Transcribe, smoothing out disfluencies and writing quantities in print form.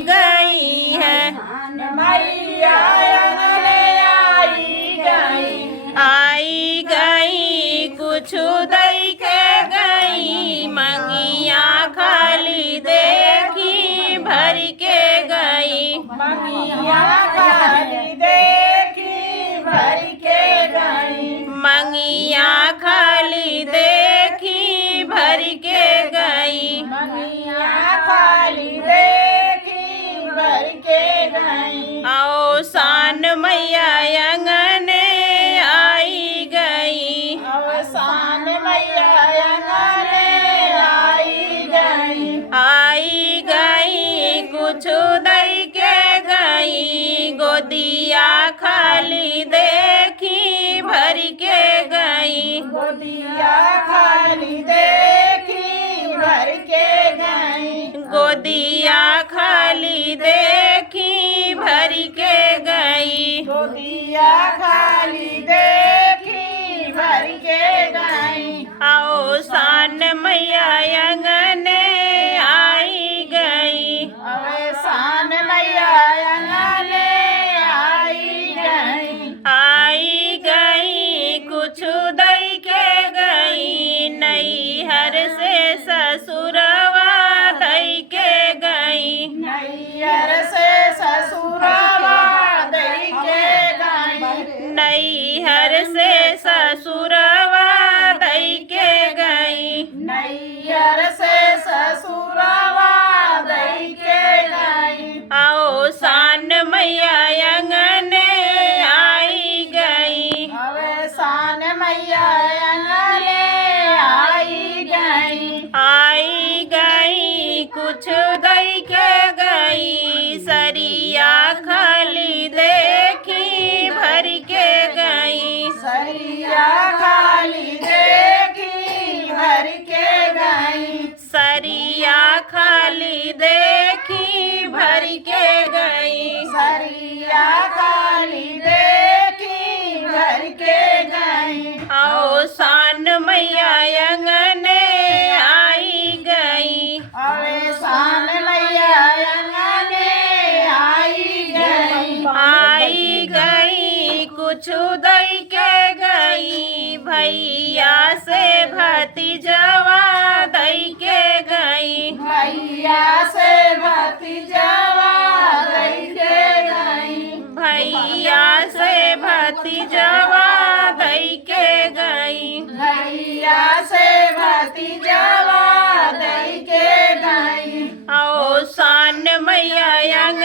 गई है। मैया आई गई कुछ दई के गई, मंगिया खाली देखी भर के गई। मंगिया खाली देखी भर के गई। मंगिया खाली देखी भर के गई। मंगिया खाली देखी भर के गई। आओ सान मैया अंगने आई गई। अवसान मैया अंगने आई गई। आई गई कुछ दई के गई, गोदिया खाली देखी भर के गई। गोदिया खाली देखी भर के गई। गोदिया खाली देखी भर के गई। गोदिया खाली देखी भर के गई। आओ सान मैया अंगने आई गई। अवसान मैया अंगने आई गई। आई गई कुछ दई के गई, नैहर से ससुरवा दई के गई। नैहर से ससुरवा दई के गई। नैहर से ससुरवा दई के गई। नैहर से ससुरवा दई के गई। आओ सान मैया अंगने आई गई। अवसान मैया अंगने आई गई। आई गई कुछ दई के गई, सरिया खाली देखी भर के गई। सरिया खाली देखी भर के गई। सरिया खाली देखी भर के गई। सरिया खाली देखी भर के गई। आओ सान मैया अंगने आई गई। अवसान मैया अंगने आई गई। आई गई कुछ दई के गई, भैया से भतीजवा दई के गई। भैया से भतीजवा दई के गई। भैया से भतीजवा दई के गई। भैया से भतीजवा दई के गई। आओ सान मैया अंग